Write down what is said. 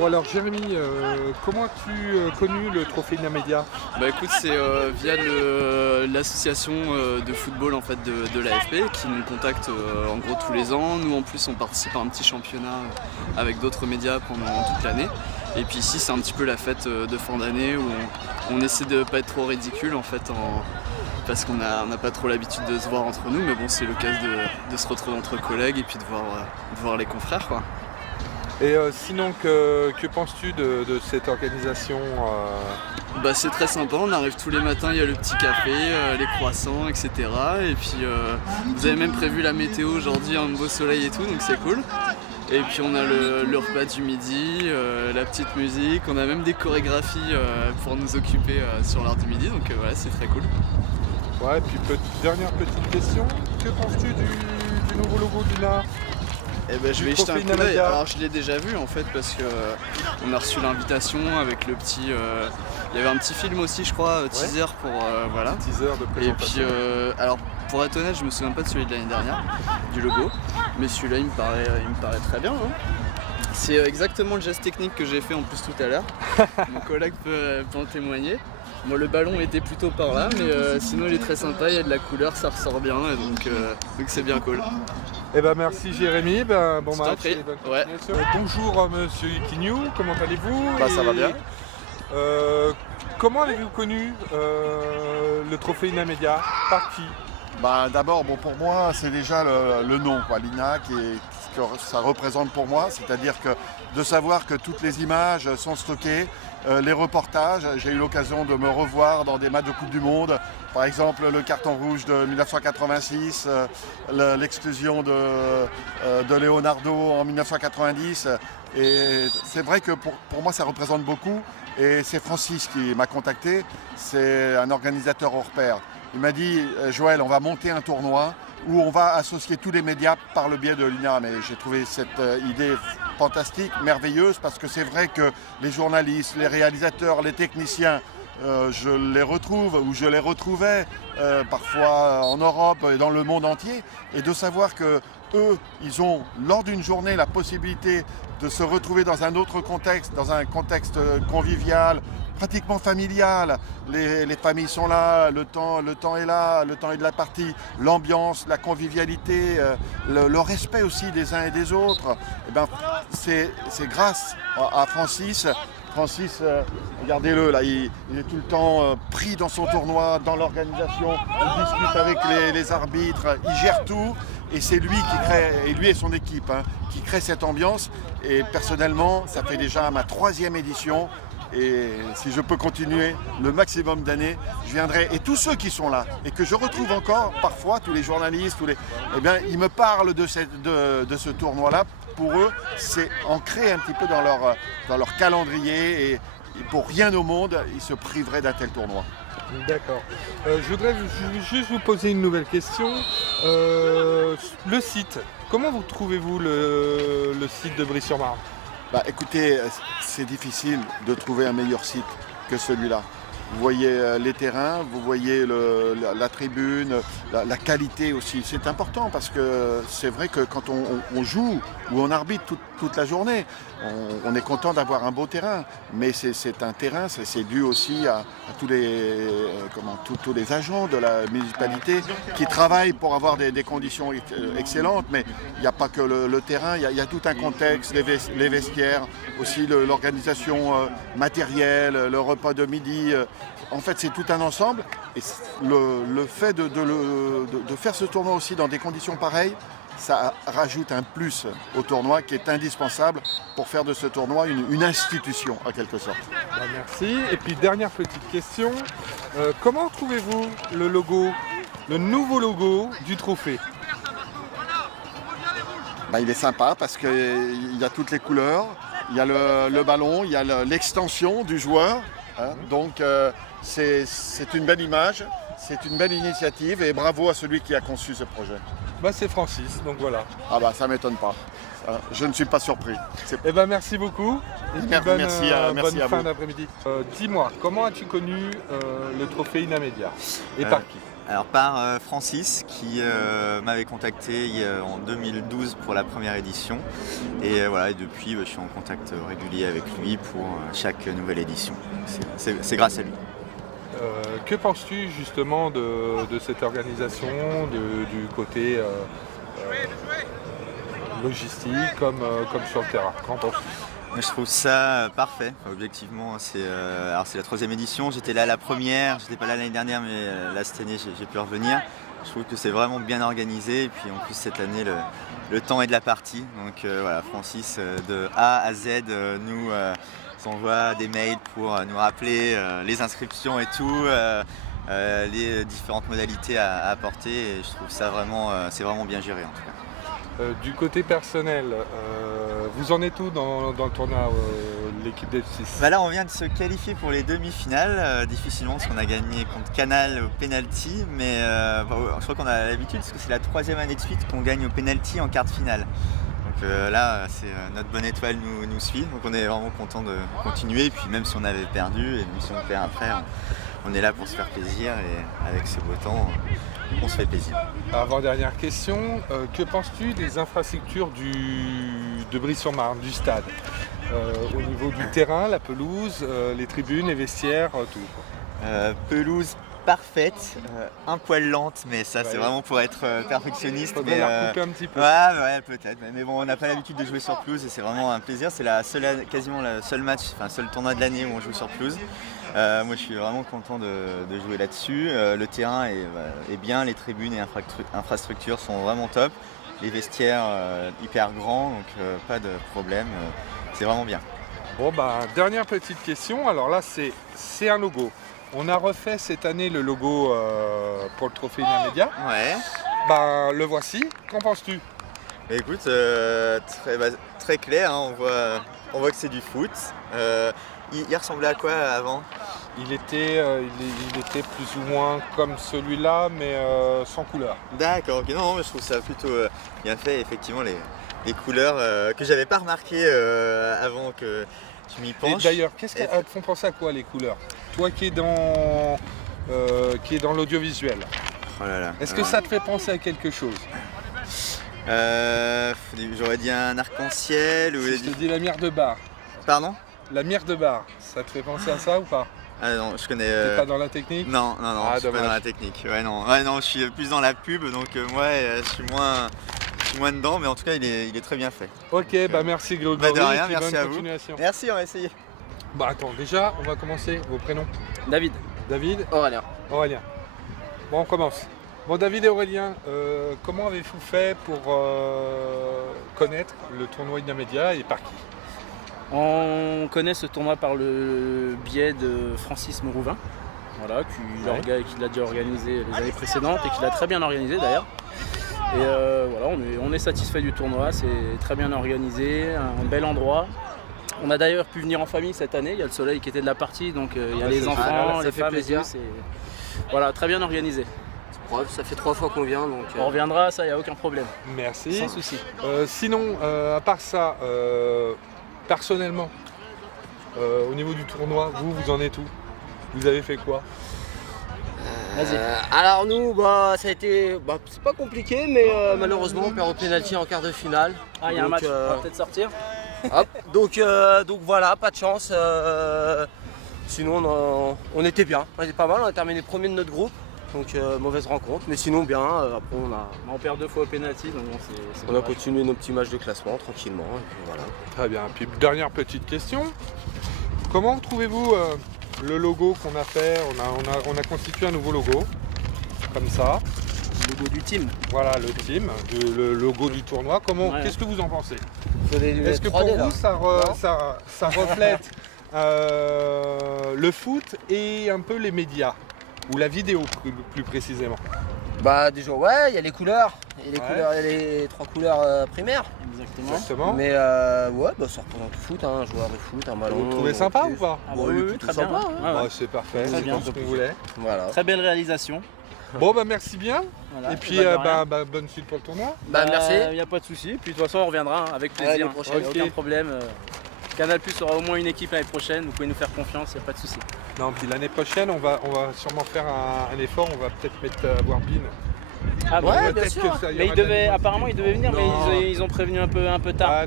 Bon alors Jérémy, comment as-tu connu le trophée Inamedia? Bah écoute, c'est via l'association de football en fait de l'AFP qui nous contacte en gros tous les ans. Nous en plus on participe à un petit championnat avec d'autres médias pendant toute l'année. Et puis ici c'est un petit peu la fête de fin d'année où on essaie de pas être trop ridicule en fait parce qu'on n'a pas trop l'habitude de se voir entre nous, mais bon c'est l'occasion de se retrouver entre collègues et puis de voir les confrères quoi. Et sinon, que penses-tu de cette organisation Bah, c'est très sympa, on arrive tous les matins, il y a le petit café, les croissants, etc. Et puis vous avez même prévu la météo aujourd'hui, un beau soleil et tout, donc c'est cool. Et puis on a le repas du midi, la petite musique, on a même des chorégraphies pour nous occuper sur l'heure du midi, donc voilà, c'est très cool. Ouais, et puis dernière petite question, que penses-tu du nouveau logo d'Ina? Eh ben, je vais y jeter un coup d'œil. Alors je l'ai déjà vu en fait parce que on a reçu l'invitation avec le petit. Il y avait un petit film aussi je crois, teaser pour voilà. Teaser de présentation. Et puis alors pour être honnête, je me souviens pas de celui de l'année dernière, du logo, mais celui-là il me paraît très bien. Hein. C'est exactement le geste technique que j'ai fait en plus tout à l'heure. Mon collègue peut en témoigner. Moi le ballon était plutôt par là, mais sinon il est très sympa, il y a de la couleur, ça ressort bien, et donc c'est bien cool. Eh ben merci Jérémy, bon match et bonne ouais. Bonjour monsieur Iquignou, comment allez-vous? Bah ça va bien. Comment avez-vous connu le trophée Inamedia? Par qui? Bah d'abord pour moi c'est déjà le nom quoi, l'INA que ça représente pour moi, c'est-à-dire que de savoir que toutes les images sont stockées, les reportages, j'ai eu l'occasion de me revoir dans des matchs de Coupe du Monde, par exemple le carton rouge de 1986, l'exclusion de Leonardo en 1990, et c'est vrai que pour moi ça représente beaucoup, et c'est Francis qui m'a contacté, c'est un organisateur hors pair. Il m'a dit Joël, on va monter un tournoi où on va associer tous les médias par le biais de l'INA. Mais j'ai trouvé cette idée fantastique, merveilleuse, parce que c'est vrai que les journalistes, les réalisateurs, les techniciens, je les retrouve ou je les retrouvais parfois en Europe et dans le monde entier. Et de savoir que eux, ils ont lors d'une journée la possibilité de se retrouver dans un autre contexte, dans un contexte convivial, pratiquement familial. Les familles sont là, le temps est là, le temps est de la partie, l'ambiance, la convivialité, le respect aussi des uns et des autres. Et ben, c'est grâce à Francis. Francis, regardez-le, là, il est tout le temps pris dans son tournoi, dans l'organisation, il discute avec les arbitres, il gère tout. Et c'est lui qui crée, et lui et son équipe, qui crée cette ambiance. Et personnellement, ça fait déjà ma 3e édition. Et si je peux continuer le maximum d'années, je viendrai. Et tous ceux qui sont là, et que je retrouve encore parfois, tous les journalistes, eh bien, ils me parlent de ce tournoi-là. Pour eux, c'est ancré un petit peu dans leur calendrier. Et pour rien au monde, ils se priveraient d'un tel tournoi. D'accord. Je voudrais juste vous poser une nouvelle question. Le site, comment vous trouvez-vous le site de Bry-sur-Marne? Bah, écoutez, c'est difficile de trouver un meilleur site que celui-là. Vous voyez les terrains, vous voyez la tribune, la qualité aussi. C'est important parce que c'est vrai que quand on joue ou on arbitre toute la journée, on est content d'avoir un beau terrain. Mais c'est un terrain, c'est dû aussi à tous les agents de la municipalité qui travaillent pour avoir des conditions excellentes. Mais il n'y a pas que le terrain, il y a tout un contexte, les vestiaires, aussi l'organisation matérielle, le repas de midi. En fait, c'est tout un ensemble. Et le fait de faire ce tournoi aussi dans des conditions pareilles, ça rajoute un plus au tournoi qui est indispensable pour faire de ce tournoi une institution, en quelque sorte. Bah, merci. Et puis, dernière petite question. Comment trouvez-vous le nouveau logo du trophée? Bah, il est sympa parce qu'il y a toutes les couleurs. Il y a le ballon, il y a l'extension du joueur. Donc c'est une belle image, c'est une belle initiative et bravo à celui qui a conçu ce projet. Bah, c'est Francis, donc voilà. Ah bah ça m'étonne pas, je ne suis pas surpris. Eh ben merci beaucoup et merci à bonne fin vous. d'après-midi. Dis-moi, comment as-tu connu le trophée Inamedia et par qui? Alors par Francis qui m'avait contacté en 2012 pour la première édition et voilà, et depuis je suis en contact régulier avec lui pour chaque nouvelle édition. C'est grâce à lui. Que penses-tu justement de cette organisation, du côté logistique comme sur le terrain? Qu'en penses-tu? Je trouve ça parfait. Enfin, objectivement, c'est la 3e édition. J'étais là la première, j'étais pas là l'année dernière, mais là cette année j'ai pu revenir. Je trouve que c'est vraiment bien organisé et puis en plus cette année le temps est de la partie. Donc voilà, Francis de A à Z nous envoie des mails pour nous rappeler les inscriptions et tout, les différentes modalités à apporter et je trouve ça vraiment, c'est vraiment bien géré en tout cas. Du côté personnel, vous en êtes où dans le tournoi, l'équipe d'F6? Là on vient de se qualifier pour les demi-finales, difficilement parce qu'on a gagné contre Canal au penalty, mais je crois qu'on a l'habitude parce que c'est la 3e année de suite qu'on gagne au penalty en quart de finale. Donc là notre bonne étoile nous suit, donc on est vraiment content de continuer et puis même si on avait perdu et même si on perd après, on est là pour se faire plaisir et avec ce beau temps on se fait plaisir. Avant-dernière question, que penses-tu des infrastructures de Brie-sur-Marne, du stade? Au niveau du terrain, la pelouse, les tribunes, les vestiaires, tout. Pelouse parfaite, un poil lente, mais ça c'est vraiment pour être perfectionniste. Faudrait la recouper un petit peu. Ouais, peut-être. Mais bon, on n'a pas l'habitude de jouer sur pelouse et c'est vraiment un plaisir. C'est quasiment le seul match, seul tournoi de l'année où on joue sur pelouse. Moi je suis vraiment content de jouer là-dessus. Le terrain est bien, les tribunes et infrastructures sont vraiment top. Les vestiaires hyper grands, donc pas de problème. C'est vraiment bien. Bon dernière petite question. Alors là c'est un logo. On a refait cette année le logo pour le trophée Inamedia. Ouais. Le voici. Qu'en penses-tu? Écoute, très clair, hein, on voit que c'est du foot. Il ressemblait à quoi avant? Il était plus ou moins comme celui-là, mais sans couleur. D'accord, ok. Non, mais je trouve ça plutôt bien fait. Effectivement, les couleurs que j'avais pas remarquées avant que je m'y penche. Et d'ailleurs, qu'est-ce qu'elles te font penser à quoi les couleurs? Toi qui es dans l'audiovisuel, oh là là. Est-ce que ça te fait penser à quelque chose? J'aurais dit un arc-en-ciel ou... Si je te dis la mire de bar. Pardon? La mire de bar, ça te fait penser à ça ou pas? Ah non, je connais... T'es pas dans la technique? Non, je suis pas dans la technique. Ouais, non, je suis plus dans la pub, donc moi je suis moins dedans, mais en tout cas il est très bien fait. Ok, merci Grégory. De rien, merci bonne à vous. continuation. Merci, on va essayer. Attends, déjà on va commencer. Vos prénoms? David. David? Aurélien. Aurélien. Bon, on commence. Bon, David et Aurélien, comment avez-vous fait pour connaître le tournoi Inamedia et par qui? On connaît ce tournoi par le biais de Francis Mourouvin, voilà, qui l'a déjà organisé les années précédentes et qui l'a très bien organisé d'ailleurs. Et voilà, on est satisfait du tournoi, c'est très bien organisé, un bel endroit. On a d'ailleurs pu venir en famille cette année, il y a le soleil qui était de la partie, donc il y a les enfants, les femmes et tout. Voilà, très bien organisé. Ça fait 3 fois qu'on vient, donc... On reviendra, ça, il n'y a aucun problème. Merci. Sans souci. Sinon, à part ça, personnellement, au niveau du tournoi, vous en êtes où? Vous avez fait quoi? Vas-y. Alors nous, ça a été... c'est pas compliqué, mais malheureusement, on perd au pénalty en quart de finale. Ah, il y a un match, on va peut-être sortir. Hop, donc voilà, pas de chance. Sinon, on était bien, on était pas mal, on a terminé premier de notre groupe. Donc mauvaise rencontre, mais sinon bien. Après on perd 2 fois au penalty, donc on a continué nos petits matchs de classement tranquillement. Et puis voilà. Très bien. Puis dernière petite question. Comment trouvez-vous le logo qu'on a fait? On a constitué un nouveau logo, comme ça. Le logo du team. Voilà, le team, le logo du tournoi. Ouais. Qu'est-ce que vous en pensez? Est-ce que pour vous ça reflète le foot et un peu les médias? Ou la vidéo plus précisément? Déjà ouais, il y a les couleurs. Il y a les 3 couleurs primaires. Exactement. Mais ça représente le foot, un joueur de foot, un ballon. Vous le trouvez sympa ou pas? Oui, très bien. Ouais. C'est parfait, c'est bien ce qu'on voulait. Voilà. Très belle réalisation. Bon merci bien. Voilà. Et puis bonne suite pour le tournoi. Merci. Il n'y a pas de souci. Puis de toute façon on reviendra avec plaisir. L'année prochaine. Aucun problème. Canal Plus aura au moins une équipe l'année prochaine, vous pouvez nous faire confiance, il n'y a pas de souci. Non, puis l'année prochaine, on va sûrement faire un effort, on va peut-être mettre Warbin. Ah, Ouais, bien Peut-être sûr. que ça, il y mais aura de la apparemment il devait venir, Non. mais ils ont prévenu un peu tard. Ah,